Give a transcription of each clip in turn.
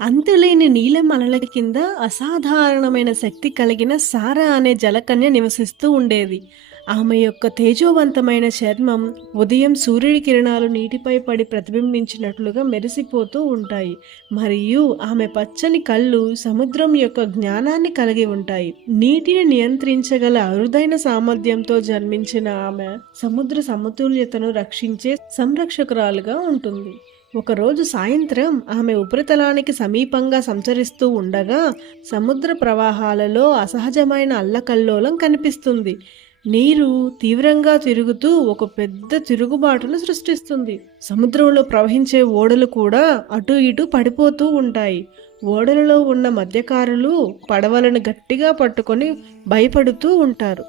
అంతులేని నీలం అలల కింద అసాధారణమైన శక్తి కలిగిన సారా అనే జలకన్య నివసిస్తూ ఉండేది. ఆమె యొక్క తేజోవంతమైన చర్మం ఉదయం సూర్యుడి కిరణాలు నీటిపై పడి ప్రతిబింబించినట్లుగా మెరిసిపోతూ ఉంటాయి. మరియు ఆమె పచ్చని కళ్ళు సముద్రం యొక్క జ్ఞానాన్ని కలిగి ఉంటాయి. నీటిని నియంత్రించగల అరుదైన సామర్థ్యంతో జన్మించిన ఆమె సముద్ర సమతుల్యతను రక్షించే సంరక్షకురాలుగా ఉంటుంది. ఒకరోజు సాయంత్రం ఆమె ఉపరితలానికి సమీపంగా సంచరిస్తూ ఉండగా సముద్ర ప్రవాహాలలో అసహజమైన అల్లకల్లోలం కనిపిస్తుంది. నీరు తీవ్రంగా తిరుగుతూ ఒక పెద్ద తిరుగుబాటును సృష్టిస్తుంది. సముద్రంలో ప్రవహించే ఓడలు కూడా అటు ఇటు పడిపోతూ ఉంటాయి. ఓడలలో ఉన్న మత్స్యకారులు పడవలను గట్టిగా పట్టుకొని భయపడుతూ ఉంటారు.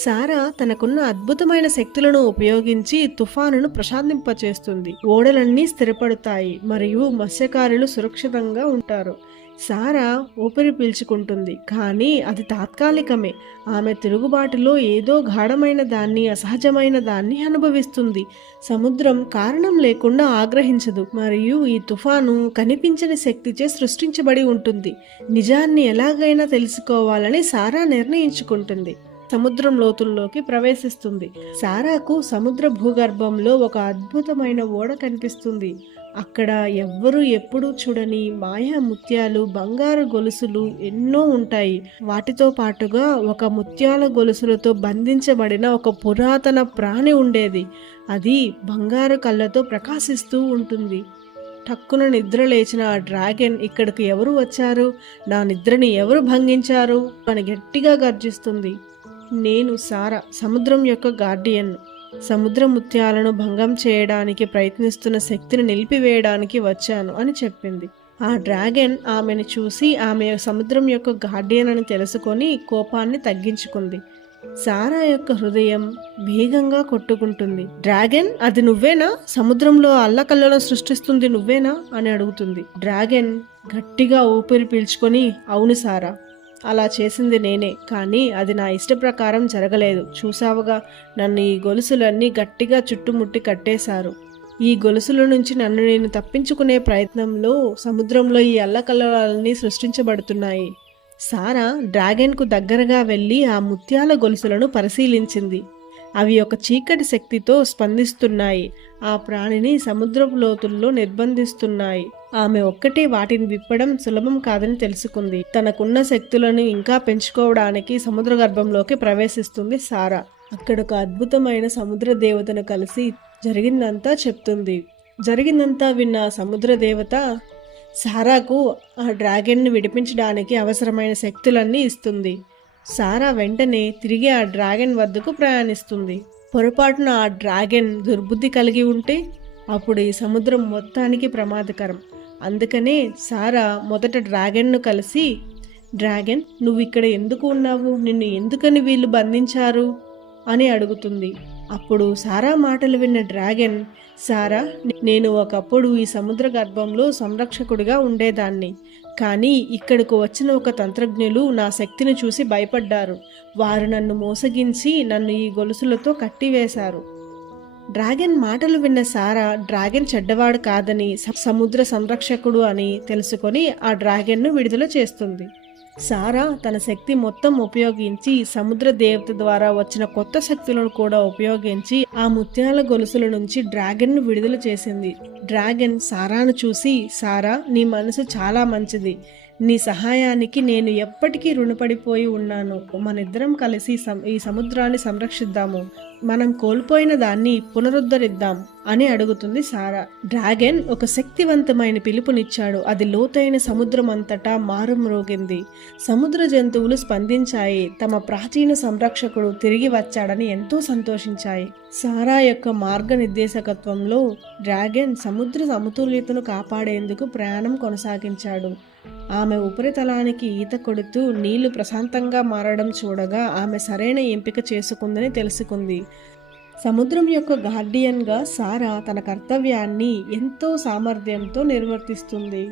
సారా తనకున్న అద్భుతమైన శక్తులను ఉపయోగించి తుఫానును ప్రశాంతింపచేస్తుంది. ఓడలన్నీ స్థిరపడతాయి మరియు మత్స్యకారులు సురక్షితంగా ఉంటారు. సారా ఊపిరి పీల్చుకుంటుంది, కానీ అది తాత్కాలికమే. ఆమె తిరుగుబాటులో ఏదో గాఢమైన దాన్ని, అసహజమైన దాన్ని అనుభవిస్తుంది. సముద్రం కారణం లేకుండా ఆగ్రహించదు మరియు ఈ తుఫాను కనిపించని శక్తిచే సృష్టించబడి ఉంటుంది. నిజాన్ని ఎలాగైనా తెలుసుకోవాలని సారా నిర్ణయించుకుంటుంది. సముద్రం లోతుల్లోకి ప్రవేశిస్తుంది. సారాకు సముద్ర భూగర్భంలో ఒక అద్భుతమైన ఓడ కనిపిస్తుంది. అక్కడ ఎవ్వరూ ఎప్పుడూ చూడని మాయా ముత్యాలు, బంగారు గొలుసులు ఎన్నో ఉంటాయి. వాటితో పాటుగా ఒక ముత్యాల గొలుసులతో బంధించబడిన ఒక పురాతన ప్రాణి ఉండేది. అది బంగారు కళ్ళతో ప్రకాశిస్తూ ఉంటుంది. టక్కున నిద్ర లేచిన ఆ డ్రాగన్ ఇక్కడికి ఎవరు వచ్చారు, నా నిద్రని ఎవరు భంగించారు అని గట్టిగా గర్జిస్తుంది. నేను సారా, సముద్రం యొక్క గార్డియన్. సముద్ర ముత్యాలను భంగం చేయడానికి ప్రయత్నిస్తున్న శక్తిని నిలిపివేయడానికి వచ్చాను అని చెప్పింది. ఆ డ్రాగన్ ఆమెను చూసి ఆమె సముద్రం యొక్క గార్డియన్ అని తెలుసుకొని కోపాన్ని తగ్గించుకుంది. సారా యొక్క హృదయం వేగంగా కొట్టుకుంటుంది. డ్రాగన్, అది నువ్వేనా? సముద్రంలో అల్లకల్లోలం సృష్టిస్తుంది నువ్వేనా అని అడుగుతుంది. డ్రాగన్ గట్టిగా ఊపిరి పీల్చుకొని, అవును సారా, అలా చేసింది నేనే, కానీ అది నా ఇష్ట ప్రకారం జరగలేదు. చూసావుగా, నన్ను ఈ గొలుసులన్నీ గట్టిగా చుట్టుముట్టి కట్టేశారు. ఈ గొలుసుల నుంచి నన్ను నేను తప్పించుకునే ప్రయత్నంలో సముద్రంలో ఈ అల్లకల్లోలాలన్నీ సృష్టించబడుతున్నాయి. సారా డ్రాగన్కు దగ్గరగా వెళ్ళి ఆ ముత్యాల గొలుసులను పరిశీలించింది. అవి ఒక చీకటి శక్తితో స్పందిస్తున్నాయి. ఆ ప్రాణిని సముద్రపు లోతుల్లో నిర్బంధిస్తున్నాయి. ఆమె ఒక్కటే వాటిని విప్పడం సులభం కాదని తెలుసుకుంది. తనకున్న శక్తులను ఇంకా పెంచుకోవడానికి సముద్ర గర్భంలోకి ప్రవేశిస్తుంది సారా. అక్కడ ఒక అద్భుతమైన సముద్ర దేవతను కలిసి జరిగిందంతా చెప్తుంది. జరిగిందంతా విన్న సముద్ర దేవత సారాకు ఆ డ్రాగన్ని విడిపించడానికి అవసరమైన శక్తులన్నీ ఇస్తుంది. సారా వెంటనే తిరిగి ఆ డ్రాగన్ వద్దకు ప్రయాణిస్తుంది. పొరపాటున ఆ డ్రాగన్ దుర్బుద్ధి కలిగి ఉంటే అప్పుడు ఈ సముద్రం మొత్తానికి ప్రమాదకరం. అందుకనే సారా మొదట డ్రాగన్ను కలిసి, డ్రాగన్, నువ్వు ఇక్కడ ఎందుకు ఉన్నావు? నిన్ను ఎందుకని వీళ్ళు బంధించారు అని అడుగుతుంది. అప్పుడు సారా మాటలు విన్న డ్రాగన్, సారా, నేను ఒకప్పుడు ఈ సముద్ర గర్భంలో సంరక్షకుడిగా ఉండేదాన్ని. కానీ ఇక్కడకు వచ్చిన ఒక తంత్రజ్ఞులు నా శక్తిని చూసి భయపడ్డారు. వారు నన్ను మోసగించి నన్ను ఈ గొలుసులతో కట్టివేశారు. డ్రాగన్ మాటలు విన్న సారా డ్రాగన్ చెడ్డవాడు కాదని, సముద్ర సంరక్షకుడు అని తెలుసుకొని ఆ డ్రాగన్ను విడుదల చేస్తుంది. సారా తన శక్తి మొత్తం ఉపయోగించి సముద్ర దేవత ద్వారా వచ్చిన కొత్త శక్తులను కూడా ఉపయోగించి ఆ ముత్యాల గొలుసుల నుంచి డ్రాగన్ను విడుదల చేసింది. డ్రాగన్ సారాను చూసి, సారా, నీ మనసు చాలా మంచిది. నీ సహాయానికి నేను ఎప్పటికీ రుణపడిపోయి ఉన్నాను. మనిద్దరం కలిసి ఈ సముద్రాన్ని సంరక్షిద్దాము. మనం కోల్పోయిన దాన్ని పునరుద్ధరిద్దాం అని అడుగుతుంది సారా. డ్రాగన్ ఒక శక్తివంతమైన పిలుపునిచ్చాడు. అది లోతైన సముద్రం అంతటా మారుమ్రోగింది. సముద్ర జంతువులు స్పందించాయి. తమ ప్రాచీన సంరక్షకుడు తిరిగి వచ్చాడని ఎంతో సంతోషించాయి. సారా యొక్క మార్గనిర్దేశకత్వంలో డ్రాగన్ సముద్ర సమతుల్యతను కాపాడేందుకు ప్రయాణం కొనసాగించాడు. ఆమె ఉపరితలానికి ఈత కొడుతూ నీళ్లు ప్రశాంతంగా మారడం చూడగా ఆమె సరైన ఎంపిక చేసుకుందని తెలుసుకుంది. సముద్రం యొక్క గార్డియన్గా సారా తన కర్తవ్యాన్ని ఎంతో సామర్థ్యంతో నిర్వర్తిస్తుంది.